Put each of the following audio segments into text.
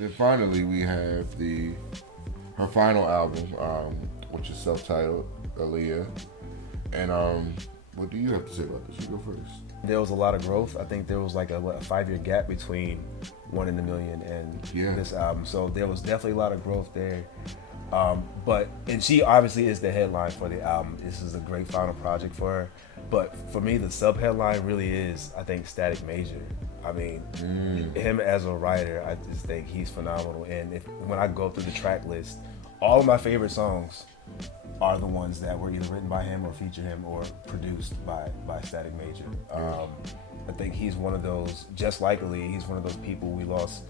And then finally we have her final album, which is self-titled, Aaliyah. And what do you have to say about this? You go first. There was a lot of growth. I think there was like a 5-year gap between One in a Million and this album. So there was definitely a lot of growth there. And she obviously is the headline for the album. This is a great final project for her. But for me, the sub-headline really is, I think, Static Major. I mean, him as a writer, I just think he's phenomenal. And when I go through the track list, all of my favorite songs are the ones that were either written by him or feature him or produced by Static Major. I think he's one of those, just like Aaliyah, he's one of those people we lost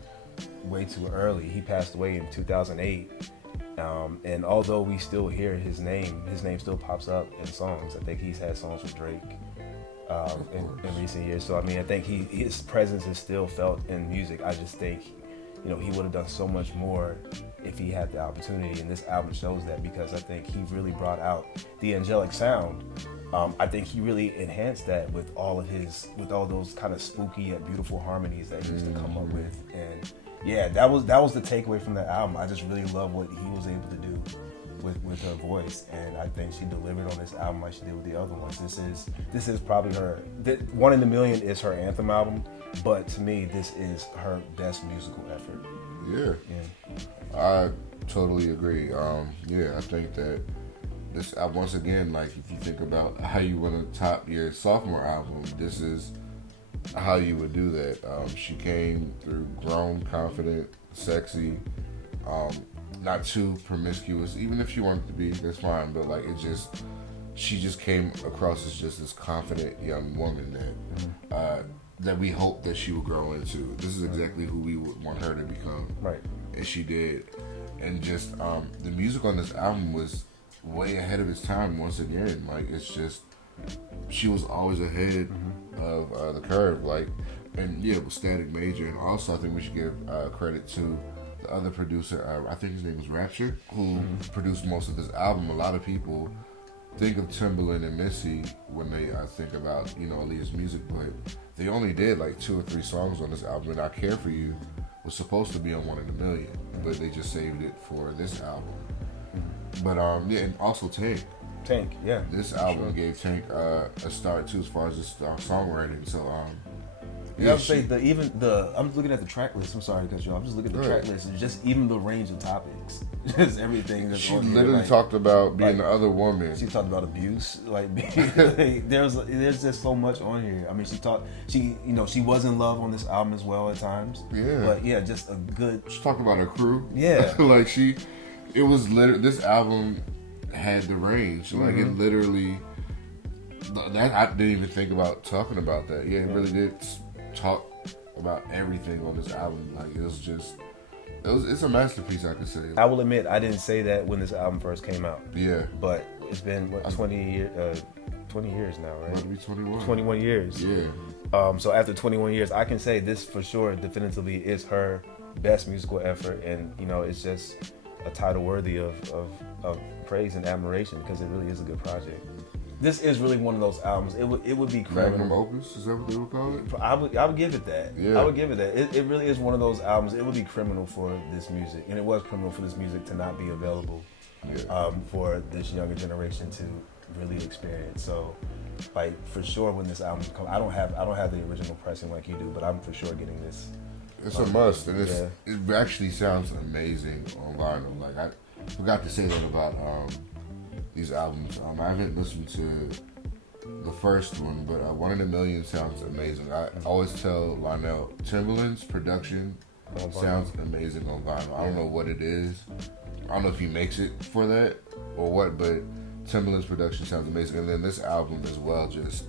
way too early. He passed away in 2008. And although we still hear his name still pops up in songs. I think he's had songs with Drake in recent years. So I mean, I think his presence is still felt in music. I just think, he would have done so much more if he had the opportunity. And this album shows that, because I think he really brought out the angelic sound. I think he really enhanced that with all those kind of spooky yet beautiful harmonies that he used to come up with. And yeah, that was the takeaway from the album. I just really love what he was able to do with her voice, and I think she delivered on this album like she did with the other ones. This is probably her. One in a Million is her anthem album, but to me, this is her best musical effort. Yeah. I totally agree. I think that this once again, like if you think about how you want to top your sophomore album, this is how you would do that. She came through grown, confident, sexy, not too promiscuous. Even if she wanted to be, that's fine. But like she just came across as just this confident young woman that we hope that she would grow into. This is exactly who we would want her to become. Right. And she did. And just the music on this album was way ahead of its time once again. Like it's just, she was always ahead of the curve. Like, and yeah, with Static Major. And also I think we should give credit to the other producer, I think his name was Rapture, who produced most of this album. A lot of people think of Timbaland and Missy when they think about, Aaliyah's music, but they only did like 2 or 3 songs on this album. And I Care For You was supposed to be on One in a Million, but they just saved it for this album. But and also Tank. Yeah. This album gave Tank a start too, as far as his songwriting. So I would say I'm looking at the track list. I'm sorry to cut you off. I'm just looking at the track list, and just even the range of topics, just everything. That's she on literally here, talked about being the other woman. She talked about abuse. There's just so much on here. I mean, she was in love on this album as well at times. Yeah. But yeah, just a good. She talked about her crew. Yeah. It was literally, this album had the range. Like it literally, that I didn't even think about talking about that. Yeah, it really did talk about everything on this album. Like it's a masterpiece, I could say. I will admit, I didn't say that when this album first came out. Yeah. But it's been 20 years now, right? Might be 21. 21 years. Yeah. So after 21 years, I can say this for sure, definitively is her best musical effort, and it's just a title worthy of praise and admiration, because it really is a good project. This is really one of those albums. It would be criminal. Magnum opus, is that what they would call it? I would give it that. Yeah. I would give it that. It really is one of those albums. It would be criminal for this music, and it was criminal for this music to not be available for this younger generation to really experience. So, like, for sure, when this album comes, I don't have the original pressing like you do, but I'm for sure getting this. It's a must, and it actually sounds amazing on vinyl. Like, I forgot to say that about these albums. I haven't listened to the first one, but One in a Million sounds amazing. I always tell Lionel, Timbaland's production sounds amazing on vinyl. I don't know what it is. I don't know if he makes it for that or what, but Timbaland's production sounds amazing. And then this album as well, just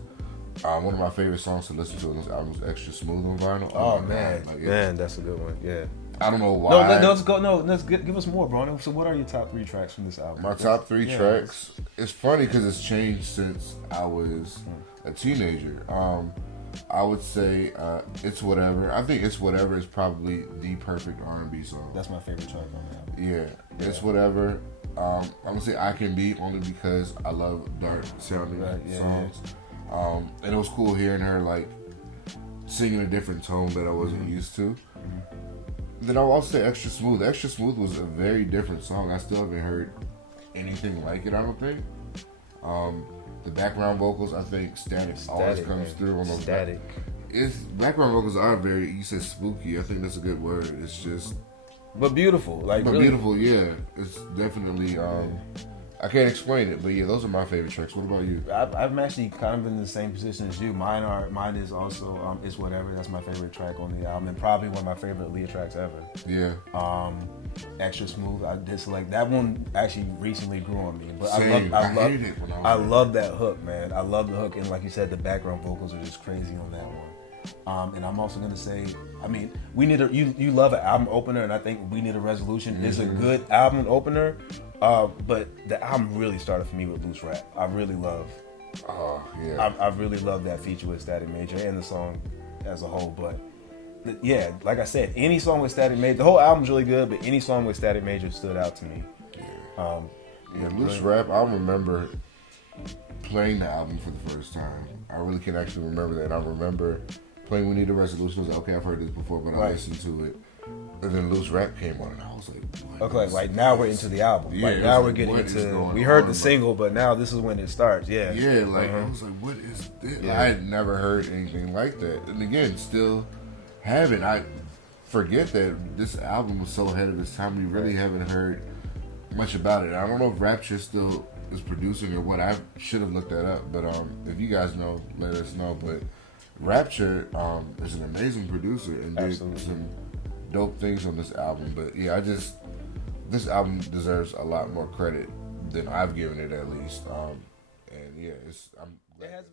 one of my favorite songs to listen to on this album is Extra Smooth on vinyl. Oh man, man, that's a good one. Yeah. I don't know why. Let's go. Let's give us more, bro. So, what are your top 3 tracks from this album? My top 3 tracks. It's funny because it's changed since I was a teenager. I would say It's Whatever. I think It's Whatever is probably the perfect R&B song. That's my favorite track on the album. Yeah. It's Whatever. I'm gonna say I Can Be, only because I love dark sounding songs. Yeah. And it was cool hearing her like singing a different tone that I wasn't used to. Then I'll also say Extra Smooth. Extra Smooth was a very different song. I still haven't heard anything like it, I don't think. The background vocals, I think Static always comes through on those. Static. It's background vocals are very, you said spooky. I think that's a good word. It's just, but beautiful, like but really beautiful. Yeah, it's definitely. I can't explain it, but yeah, those are my favorite tracks. What about you? I'm actually kind of in the same position as you. Mine is also It's Whatever. That's my favorite track on the album, and probably one of my favorite Aaliyah tracks ever. Yeah. Extra Smooth. I did select that one. Actually, recently grew on me, but Same. I love that hook, man. I love the hook, and like you said, the background vocals are just crazy on that one. And I'm also gonna say, I mean, you love an album opener, and I think We Need a Resolution is a good album opener. But the album really started for me with Loose Rap. I really love. Oh yeah. I really love that feature with Static Major and the song as a whole. But yeah, like I said, any song with Static Major, the whole album's really good. But any song with Static Major stood out to me. Yeah, Loose Rap. I remember playing the album for the first time. I really can actually remember that. I remember playing We Need a Resolution. I was like, okay, I've heard this before, but I listened to it. And then Loose Rap came on, and I was like, what okay, like now we're into the album. Yeah, like now we're like, getting into. We on, heard the single, but now this is when it starts. Yeah. Yeah, like I was like, what is this? Yeah. I had never heard anything like that, and again, still haven't. I forget that this album was so ahead of its time. We really haven't heard much about it. I don't know if Rapture still is producing or what. I should have looked that up, but if you guys know, let us know. But Rapture is an amazing producer and did some dope things on this album. But yeah, this album deserves a lot more credit than I've given it, at least. And yeah, I'm glad.